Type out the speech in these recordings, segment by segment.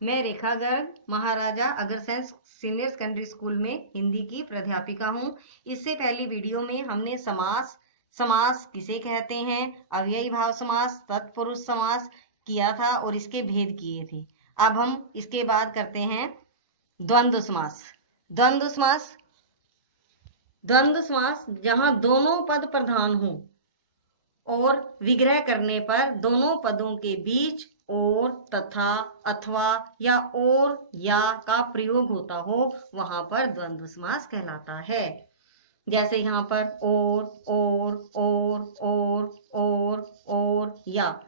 मैं रेखा Garg Maharaja Agrasen senior secondary school में हिंदी की प्राध्यापिका हूँ। इससे पहली वीडियो में हमने समास किसे कहते हैं, अव्ययी भाव समास, तत्पुरुष समास किया था और इसके भेद किए थे। अब हम इसके बाद करते हैं द्वंद्व समास। द्वंद्व समास जहां दोनों पद प्रधान हों और विग्रह करने पर दोनों पदों के बीच और, तथा, अथवा या और या का प्रयोग होता हो, वहां पर द्वंद्व समास कहलाता है। जैसे यहाँ पर और या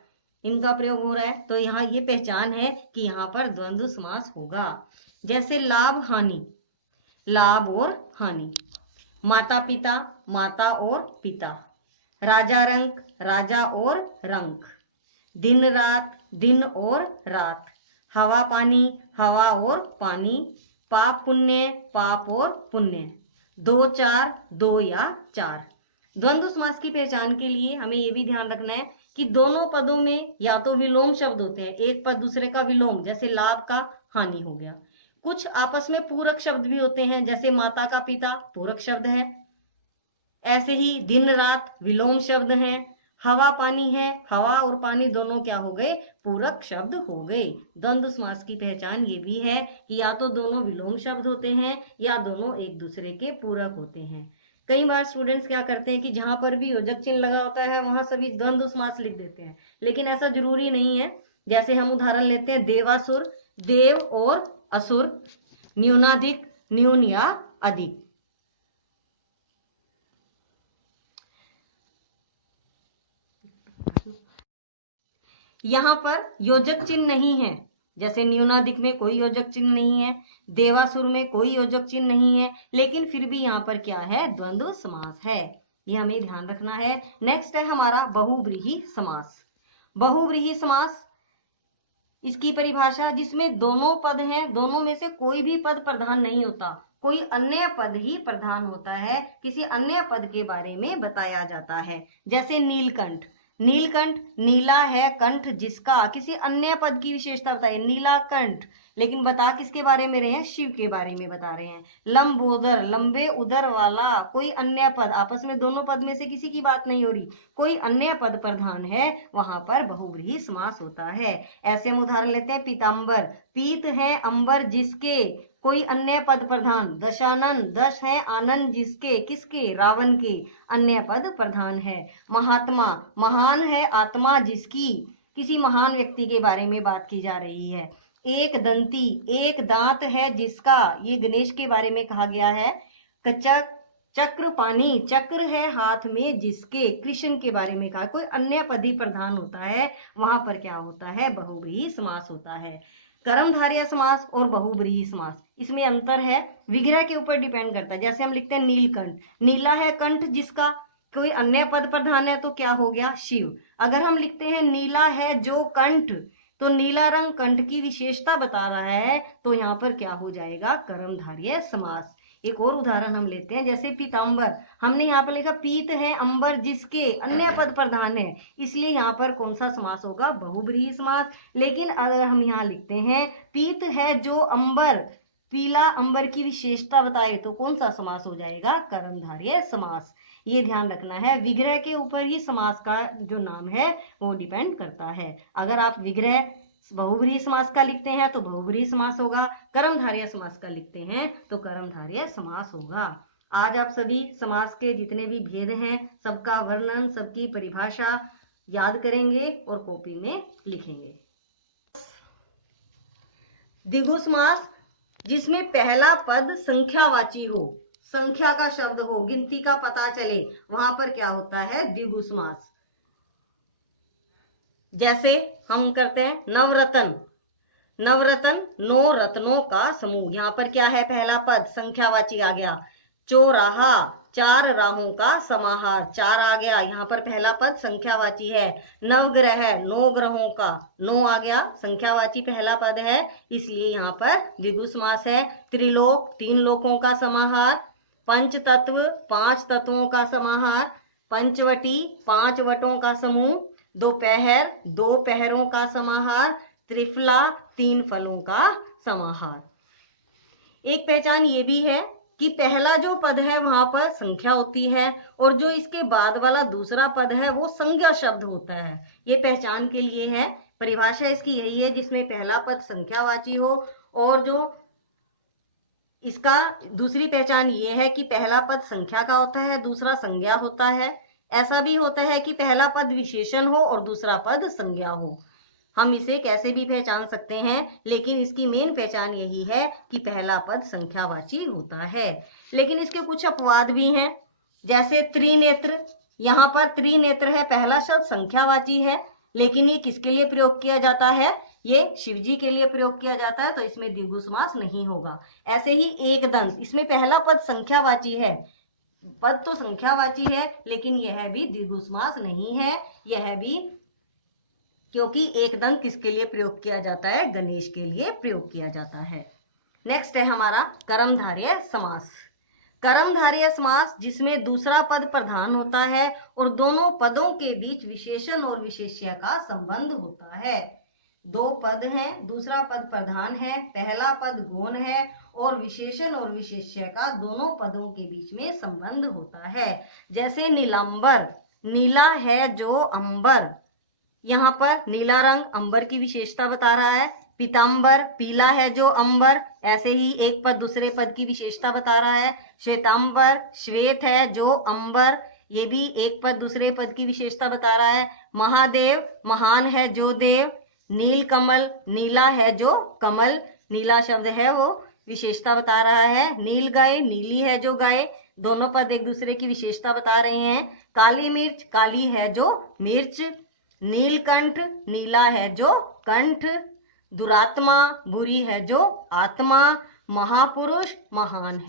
इनका प्रयोग हो रहा है, तो यहाँ ये पहचान है कि यहाँ पर द्वंद्व समास होगा। जैसे लाभ हानि, लाभ और हानि, माता पिता, माता और पिता, राजा रंक, राजा और रंक, दिन रात, दिन और रात, हवा पानी, हवा और पानी, पाप पुण्य, पाप और पुण्य, दो चार, दो या चार। द्वंद्व समास की पहचान के लिए हमें यह भी ध्यान रखना है कि दोनों पदों में या तो विलोम शब्द होते हैं, एक पद दूसरे का विलोम, जैसे लाभ का हानि हो गया। कुछ आपस में पूरक शब्द भी होते हैं, जैसे माता का पिता पूरक शब्द है। ऐसे ही दिन रात विलोम शब्द हैं। हवा पानी है, हवा और पानी दोनों क्या हो गए, पूरक शब्द हो गए। द्वंद्व समास की पहचान ये भी है कि या तो दोनों विलोम शब्द होते हैं या दोनों एक दूसरे के पूरक होते हैं। कई बार स्टूडेंट्स क्या करते हैं कि जहां पर भी योजक चिन्ह लगा होता है वहां सभी द्वंद्व समास लिख देते हैं, लेकिन ऐसा जरूरी नहीं है। जैसे हम उदाहरण लेते हैं देवासुर, देव और असुर, न्यूनाधिक, न्यून या अधिक। यहाँ पर योजक चिन्ह नहीं है, जैसे न्यूनाधिक में कोई योजक चिन्ह नहीं है, देवासुर में कोई योजक चिन्ह नहीं है, लेकिन फिर भी यहाँ पर क्या है, द्वंद्व समास है। ये हमें ध्यान रखना है। नेक्स्ट है हमारा बहुव्रीहि समास। बहुव्रीहि समास, इसकी परिभाषा, जिसमें दोनों पद हैं, दोनों में से कोई भी पद प्रधान नहीं होता, कोई अन्य पद ही प्रधान होता है, किसी अन्य पद के बारे में बताया जाता है। जैसे नीलकंठ, नीलकंठ नीला है कंठ जिसका, किसी अन्य पद की विशेषता बताइए, नीला कंठ, लेकिन बता किसके बारे में रहे हैं, शिव के बारे में बता रहे हैं। लंबोदर, लंबे उदर वाला, कोई अन्य पद, आपस में दोनों पद में से किसी की बात नहीं हो रही, कोई अन्य पद प्रधान है, वहां पर बहुव्रीहि समास होता है। ऐसे हम उदाहरण लेते हैं पीतांबर, पीत है अंबर जिसके, कोई अन्य पद प्रधान, दशानन, दश है आनंद जिसके, किसके, रावण के, अन्य पद प्रधान है। महात्मा, महान है आत्मा जिसकी, किसी महान व्यक्ति के बारे में बात की जा रही है। एक दंती, एक दांत है जिसका, ये गणेश के बारे में कहा गया है। कचक, चक्र पानी, चक्र है हाथ में जिसके, कृष्ण के बारे में कहा। कोई अन्य पद ही प्रधान होता है, वहां पर क्या होता है, बहुव्रीहि समास होता है। कर्मधारय समास और बहुव्रीहि समास, इसमें अंतर है, विग्रह के ऊपर डिपेंड करता है। जैसे हम लिखते हैं नीलकंठ, नीला है कंठ जिसका, कोई अन्य पद प्रधान है तो क्या हो गया, शिव। अगर हम लिखते हैं नीला है जो कंठ, तो नीला रंग कंठ की विशेषता बता रहा है, तो यहाँ पर क्या हो जाएगा, कर्मधारय समास। एक और उदाहरण हम लेते हैं, जैसे पीतांबर, हमने यहाँ पर लिखा पीत है अंबर जिसके, अन्य पद प्रधान है, इसलिए यहाँ पर कौन सा समास होगा, बहुव्रीहि समास। लेकिन अगर हम यहाँ लिखते हैं पीत है जो अंबर, पीला अंबर की विशेषता बताए, तो कौन सा समास हो जाएगा, कर्मधारय समास। ये ध्यान रखना है, विग्रह के ऊपर ही समास का जो नाम है वो डिपेंड करता है। अगर आप विग्रह बहुव्रीहि समास का लिखते हैं तो बहुव्रीहि समास होगा, कर्मधारय समास का लिखते हैं तो कर्मधारय समास होगा। आज आप सभी समास के जितने भी भेद हैं, सबका वर्णन, सबकी परिभाषा याद करेंगे और कॉपी में लिखेंगे। द्विगु समास, जिसमें पहला पद संख्यावाची हो, संख्या का शब्द हो, गिनती का पता चले, वहां पर क्या होता है, द्विगु समास। जैसे हम करते हैं नवरत्न, नवरत्न 9 रत्नों का समूह, यहाँ पर क्या है, पहला पद संख्यावाची आ गया। चौराहा, 4 राहों का समाहार, 4 आ गया, यहाँ पर पहला पद संख्यावाची है। नवग्रह, 9 ग्रहों का, 9 आ गया, संख्यावाची पहला पद है, इसलिए यहाँ पर द्विगु समास है। त्रिलोक, 3 लोकों का समाहार। पंचतत्व, 5 तत्वों का समाहार। पंचवटी, 5 वटों का समूह। दोपहर, 2 पहरों का समाहार। त्रिफला, तीन फलों का समाहार। एक पहचान ये भी है कि पहला जो पद है वहां पर संख्या होती है और जो इसके बाद वाला दूसरा पद है वो संज्ञा शब्द होता है। ये पहचान के लिए है, परिभाषा इसकी यही है जिसमें पहला पद संख्यावाची हो और जो इसका दूसरी पहचान ये है कि पहला पद संख्या का होता है, दूसरा संज्ञा होता है। ऐसा भी होता है कि पहला पद विशेषण हो और दूसरा पद संज्ञा हो। हम इसे कैसे भी पहचान सकते हैं, लेकिन इसकी मेन पहचान यही है कि पहला पद संख्यावाची होता है। लेकिन इसके कुछ अपवाद भी हैं, जैसे त्रिनेत्र। यहाँ पर त्रिनेत्र है, पहला शब्द संख्यावाची है, लेकिन ये किसके लिए प्रयोग किया जाता है? ये शिवजी के लिए प्रयोग किया जाता है, तो इसमें द्विगु समास नहीं होगा। ऐसे ही एकदंत, इसमें पहला पद संख्यावाची है, पद तो संख्यावाची है लेकिन यह भी द्विगु समास नहीं है, यह भी, क्योंकि एकदंत किसके लिए प्रयोग किया जाता है? गणेश के लिए प्रयोग किया जाता है। नेक्स्ट है हमारा कर्मधारय समास। कर्मधारय समास जिसमें दूसरा पद प्रधान होता है और दोनों पदों के बीच विशेषण और विशेष्य का संबंध होता है। दो पद हैं, दूसरा पद प्रधान है, पहला पद गौण है और विशेषण और विशेष्य का दोनों पदों के बीच में संबंध होता है। जैसे नीलांबर, नीला है जो अंबर, यहाँ पर नीला रंग अंबर की विशेषता बता रहा है। पीतांबर, पीला है जो अंबर, ऐसे ही एक पद दूसरे पद की विशेषता बता रहा है। श्वेतांबर, श्वेत है जो अंबर, ये भी एक पद दूसरे पद की विशेषता बता रहा है। महादेव, महान है जो देव। नील कमल, नीला है जो कमल, नीला शब्द है वो विशेषता बता रहा है। नील गाय, नीली है जो गाय, दोनों पद एक दूसरे की विशेषता बता रहे हैं। काली मिर्च, काली है जो मिर्च। नीलकंठ, नीला है जो कंठ। दुरात्मा, बुरी है जो आत्मा। महापुरुष, महान है।